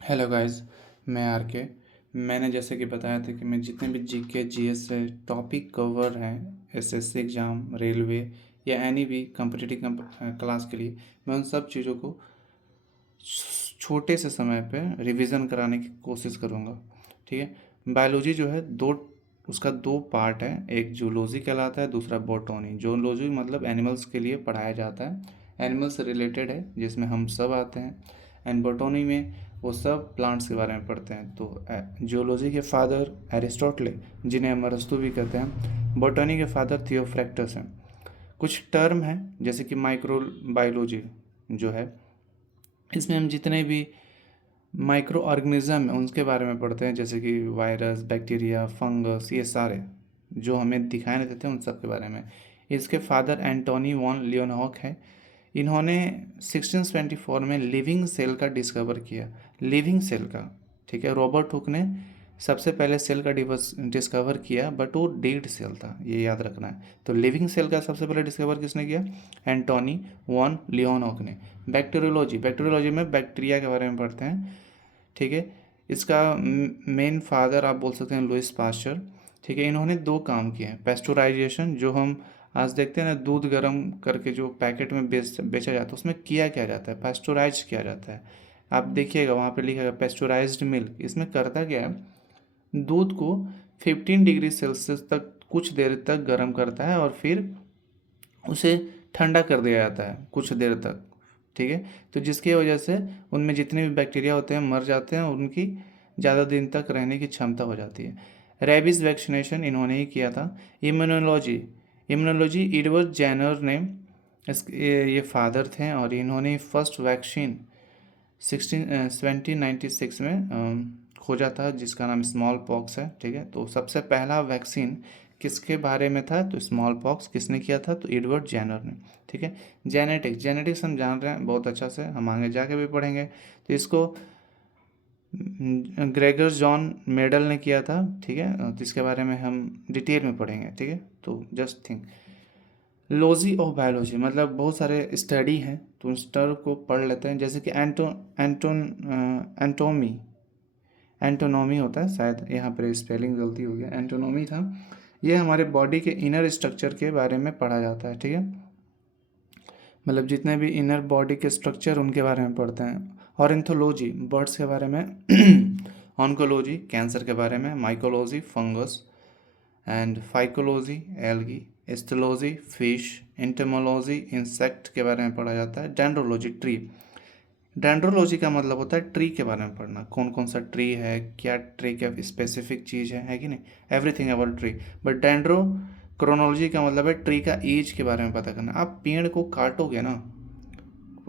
Hello guys. मैं are के। मैंने जैसे कि बताया था कि मैं जितने भी जीके जीएस से टॉपिक कवर हैं एसएससी एग्ज़ाम, रेलवे या एनी भी कम्पिटिटिव क्लास के लिए, मैं उन सब चीज़ों को छोटे से समय पे रिवीजन कराने की कोशिश करूँगा। ठीक है। बायोलॉजी जो है उसका दो पार्ट है। एक जूलॉजी कहलाता है, दूसरा बॉटनी। जूलॉजी मतलब एनिमल्स के लिए पढ़ाया जाता है, एनिमल्स से रिलेटेड है जिसमें हम सब आते हैं। एंड बॉटनी में वो सब प्लांट्स के बारे में पढ़ते हैं। तो जूलॉजी के फादर एरिस्टोटले, जिन्हें हम अरस्तु भी कहते हैं। बॉटनी के फादर थियोफ्रैक्टस हैं। कुछ टर्म हैं जैसे कि माइक्रो बायोलॉजी जो है, इसमें हम जितने भी माइक्रो ऑर्गेनिज्म है उनके बारे में पढ़ते हैं, जैसे कि वायरस, बैक्टीरिया, फंगस, ये सारे जो हमें दिखाई नहीं देते उन सब के बारे में। इसके फादर एंटोनी वॉन लियोनहॉक है। इन्होंने 1624 में लिविंग सेल का डिस्कवर किया। लिविंग सेल का, ठीक है। रॉबर्ट हुक ने सबसे पहले सेल का डिस्कवर किया, बट वो डेड सेल था, ये याद रखना है। तो लिविंग सेल का सबसे पहले डिस्कवर किसने किया? एंटोनी वॉन लियोनहॉक ने। बैक्टीरियोलॉजी में बैक्टीरिया के बारे में पढ़ते हैं, ठीक है। इसका मेन फादर आप बोल सकते हैं लुइस पास्चर, ठीक है। इन्होंने दो काम किए हैं। पेस्चुराइजेशन, जो हम आज देखते हैं ना, दूध गर्म करके जो पैकेट में बेचा जाता है, उसमें किया क्या जाता है? पेस्चुराइज किया जाता है। आप देखिएगा वहाँ पे लिखेगा पेस्चुराइज्ड मिल्क। इसमें करता क्या है, दूध को 15 डिग्री सेल्सियस तक कुछ देर तक गर्म करता है और फिर उसे ठंडा कर दिया जाता है कुछ देर तक, ठीक है। तो जिसकी वजह से उनमें जितने भी बैक्टीरिया होते हैं मर जाते हैं और उनकी ज़्यादा दिन तक रहने की क्षमता हो जाती है। रेबीज़ वैक्सीनेशन इन्होंने ही किया था। इम्यूनोलॉजी इम्यूनोलॉजी एडवर्ड जेनर ने ये फादर थे और इन्होंने फर्स्ट वैक्सीन 1796 में खोजा था, जिसका नाम स्मॉल पॉक्स है, ठीक है। तो सबसे पहला वैक्सीन किसके बारे में था? तो स्मॉल पॉक्स किसने किया था? तो एडवर्ड जेनर ने, ठीक है। जेनेटिक्स हम जान रहे हैं बहुत अच्छा से, हम आगे जाके भी पढ़ेंगे। तो इसको ग्रेगर जॉन मेडल ने किया था, ठीक है। तो इसके बारे में हम डिटेल में पढ़ेंगे, ठीक है। तो just think, logy of biology मतलब बहुत सारे स्टडी हैं, तो उन स्टर को पढ़ लेते हैं। जैसे कि एंटोमी एंटोनॉमी होता है, शायद यहाँ पर स्पेलिंग गलती हो गया, एंटोनॉमी था। ये हमारे बॉडी के इनर स्ट्रक्चर के बारे में पढ़ा जाता है, ठीक है। मतलब जितने भी इनर बॉडी के स्ट्रक्चर उनके बारे में पढ़ते हैं। ऑरेंथोलॉजी बर्ड्स के बारे में ऑन्कोलॉजी कैंसर के बारे में, mycology fungus and phycology algae, astrology fish, entomology insect के बारे में पढ़ा जाता है। Dendrology tree. डेंड्रोलॉजी का मतलब होता है ट्री के बारे में पढ़ना, कौन कौन सा ट्री है, क्या ट्री क्या स्पेसिफिक चीज़ है कि नहीं, everything about tree. But dendro chronology का मतलब है ट्री का एज के बारे में पता करना। आप पेड़ को काटोगे ना,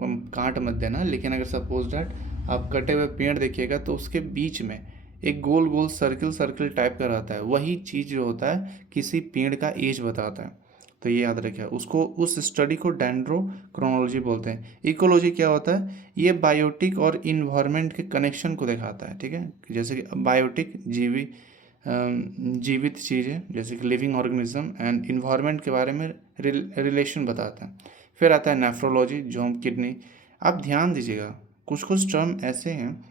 काट मत देना, लेकिन अगर सपोज डैट आप कटे हुए पेड़ देखिएगा तो उसके बीच में एक गोल गोल सर्किल सर्किल टाइप का रहता है, वही चीज़ जो होता है किसी पेड़ का एज बताता है। तो ये याद रखिए, उसको उस स्टडी को डेंड्रो क्रोनोलॉजी बोलते हैं। इकोलॉजी क्या होता है? ये बायोटिक और इन्वायरमेंट के कनेक्शन को दिखाता है, ठीक है। जैसे कि बायोटिक जीवित चीज़ है, जैसे कि लिविंग ऑर्गेनिज्म, एंड इन्वायरमेंट के बारे में रिलेशन बताता है। फिर आता है नेफ्रोलॉजी, जो हम किडनी। आप ध्यान दीजिएगा, कुछ कुछ टर्म ऐसे हैं,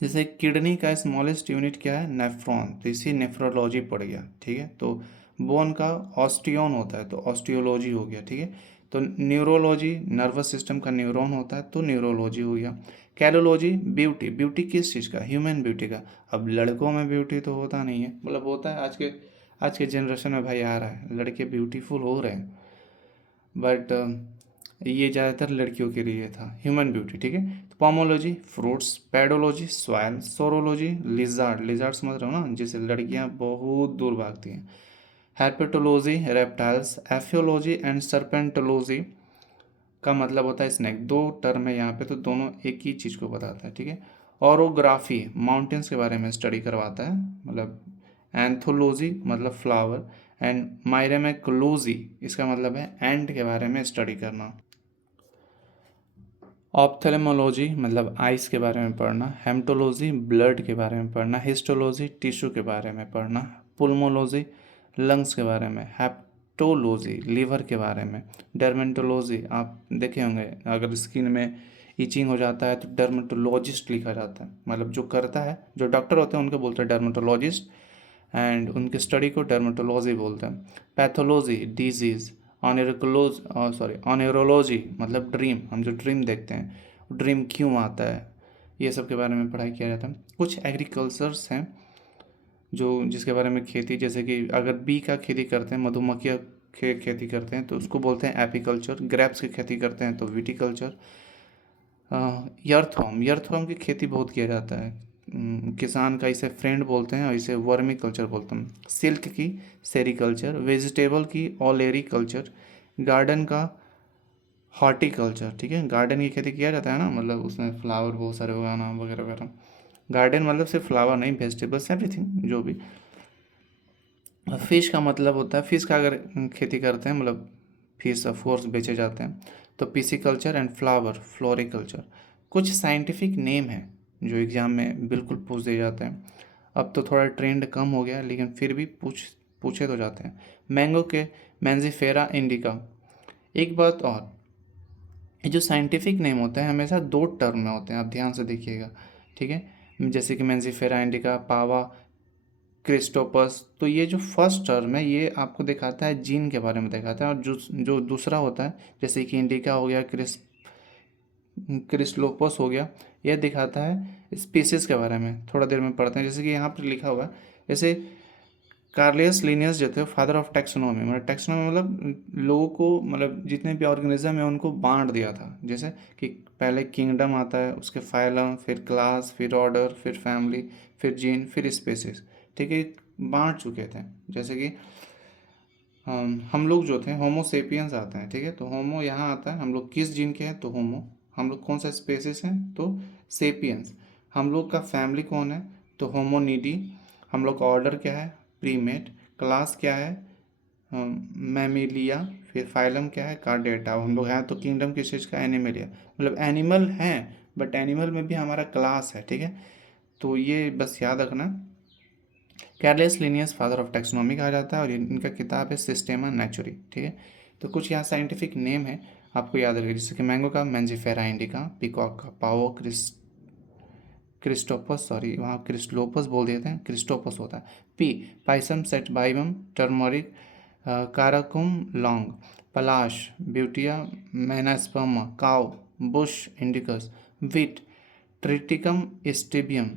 जैसे किडनी का स्मॉलेस्ट यूनिट क्या है? नेफ्रॉन, तो इसी नेफ्रोलॉजी पड़ गया, ठीक है। तो बोन का ऑस्टियोन होता है तो ऑस्टियोलॉजी हो गया, ठीक है। तो न्यूरोलॉजी नर्वस सिस्टम का न्यूरॉन होता है तो न्यूरोलॉजी हो गया। कैलोलॉजी ब्यूटी, ब्यूटी किस चीज़ का? ह्यूमन ब्यूटी का। अब लड़कों में ब्यूटी तो होता नहीं है, मतलब होता है आज के जनरेशन में भाई आ रहा है, लड़के ब्यूटीफुल हो रहे हैं, बट ये ज़्यादातर लड़कियों के लिए था ह्यूमन ब्यूटी, ठीक है। तो pomology fruits, pedology soil, saurology lizard समझ रहे हो ना, जिससे लड़कियां बहुत दूर भागती हैं। herpetology रेप्टाइल्स, एफियोलॉजी एंड सर्पेंटोलॉजी का मतलब होता है स्नेक। दो टर्म है यहाँ पे, तो दोनों एक ही चीज़ को बताता है, ठीक है। ऑरोग्राफी माउंटेन्स के बारे में स्टडी करवाता है, मतलब एंथोलॉजी मतलब फ्लावर, एंड मायरेमेकोलॉजी इसका मतलब है एंट के बारे में स्टडी करना। ऑप्थेल्मोलॉजी मतलब आइस के बारे में पढ़ना। हेमटोलॉजी ब्लड के बारे में पढ़ना। हिस्टोलॉजी टिश्यू के बारे में पढ़ना। पुल्मोलॉजी लंग्स के बारे में। हेप्टोलॉजी लीवर के बारे में। डर्मेटोलॉजी आप देखे होंगे, अगर स्किन में ईचिंग हो जाता है तो डर्मेटोलॉजिस्ट लिखा जाता है, मतलब जो करता है, जो डॉक्टर होते हैं उनको बोलते हैं डर्मेटोलॉजिस्ट, एंड उनके स्टडी को डर्मेटोलॉजी बोलते हैं। पैथोलॉजी डिजीज़, ऑनेरोलॉजी मतलब ड्रीम, हम जो ड्रीम देखते हैं ड्रीम क्यों आता है, ये सब के बारे में पढ़ाई किया जाता है। कुछ एग्रीकल्चर्स हैं जो जिसके बारे में खेती, जैसे कि अगर बी का खेती करते हैं, मधुमक्खियाँ खेती करते हैं तो उसको बोलते हैं एपीकल्चर। ग्रेप्स की खेती करते हैं तो विटीकल्चर। यर्थवर्म की खेती बहुत किया जाता है। किसान का इसे फ्रेंड बोलते हैं और इसे वर्मी कल्चर बोलते हैं। सिल्क की सेरीकल्चर, वेजिटेबल की ऑलेरी कल्चर, गार्डन का हॉर्टिकल्चर। ठीक है, गार्डन की खेती किया जाता है ना, मतलब उसमें फ्लावर बहुत सारे उगाना वगैरह वगैरह। गार्डन मतलब सिर्फ फ्लावर नहीं, वेजिटेबल्स एवरीथिंग जो भी। फिश का मतलब होता है, फिश का अगर खेती करते हैं मतलब फिश ऑफ कोर्स बेचे जाते हैं, तो पिसिकल्चर एंड फ्लोरिकल्चर। कुछ साइंटिफिक नेम हैं जो एग्ज़ाम में बिल्कुल पूछ दिए जाते हैं। अब तो थोड़ा ट्रेंड कम हो गया लेकिन फिर भी पूछे तो जाते हैं। मैंगो के मैंजीफेरा इंडिका। एक बात और, ये जो साइंटिफिक नेम होते हैं हमेशा दो टर्म में होते हैं, आप ध्यान से देखिएगा। ठीक है, जैसे कि मैंजीफेरा इंडिका, पावा क्रिस्टोपस, तो ये जो फर्स्ट टर्म है ये आपको दिखाता है जीन के बारे में दिखाता है, और जो जो दूसरा होता है जैसे कि इंडिका हो गया, क्रिस्लोपस हो गया, यह दिखाता है स्पीसीज के बारे में। थोड़ा देर में पढ़ते हैं, जैसे कि यहाँ पर लिखा हुआ है, जैसे कार्लियस लिनियस जो थे फादर ऑफ टैक्सोनॉमी, मतलब टैक्सोनॉमी मतलब लोगों को, मतलब जितने भी ऑर्गेनिज्म है उनको बांट दिया था। जैसे कि पहले किंगडम आता है, उसके फाइलम, फिर क्लास, फिर ऑर्डर, फिर फैमिली, फिर जीन, फिर स्पेसीज। ठीक है, बांट चुके थे। जैसे कि हम लोग जो थे होमो सेपियंस आते हैं। ठीक है, तो होमो यहाँ आता है, हम लोग किस जीन के हैं तो होमो। हम लोग कौन सा स्पेसिस हैं तो सेपियंस। हम लोग का फैमिली कौन है तो होमोनिडी। हम लोग का ऑर्डर क्या है प्रीमेट। क्लास क्या है मैमिलिया। फिर फाइलम क्या है कार्डेटा। हम लोग हैं तो किंगडम किस चीज़ का एनिमलिया, मतलब एनिमल हैं बट एनिमल में भी हमारा क्लास है। ठीक है, तो ये बस याद रखना। कैरलेस लिनियस फादर ऑफ टैक्सोनॉमी कहा जाता है और इनका किताब है सिस्टेमा नेचुरी। ठीक है, तो कुछ यहाँ साइंटिफिक नेम है आपको याद रखिए, जैसे कि मैंगो का मैंजीफेरा इंडिका, पीकॉक का पाओ क्रिस्टोपस, सॉरी वहाँ क्रिस्टलोपस बोल देते हैं, क्रिस्टोपस होता है। Pea Pisum sativum turmeric, Curcuma longa, palash Butea monosperma, cow Bos indicus, wheat Triticum aestivum,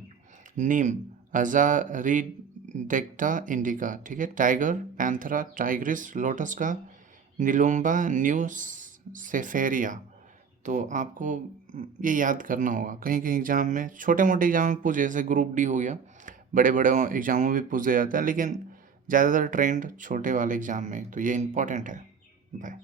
neem अजारिडेक्टा इंडिका। ठीक है, टाइगर पैंथरा टाइग्रिस, लोटस का निलुम्बा न्यू सेफेरिया। तो आपको ये याद करना होगा, कहीं कहीं एग्जाम में, छोटे मोटे एग्जाम में पूछ, जैसे ग्रुप डी हो गया, बड़े बड़े एग्जामों में भी पूछ दिया जाता है, लेकिन ज़्यादातर ट्रेंड छोटे वाले एग्जाम में, तो ये इम्पोर्टेंट है। बाय।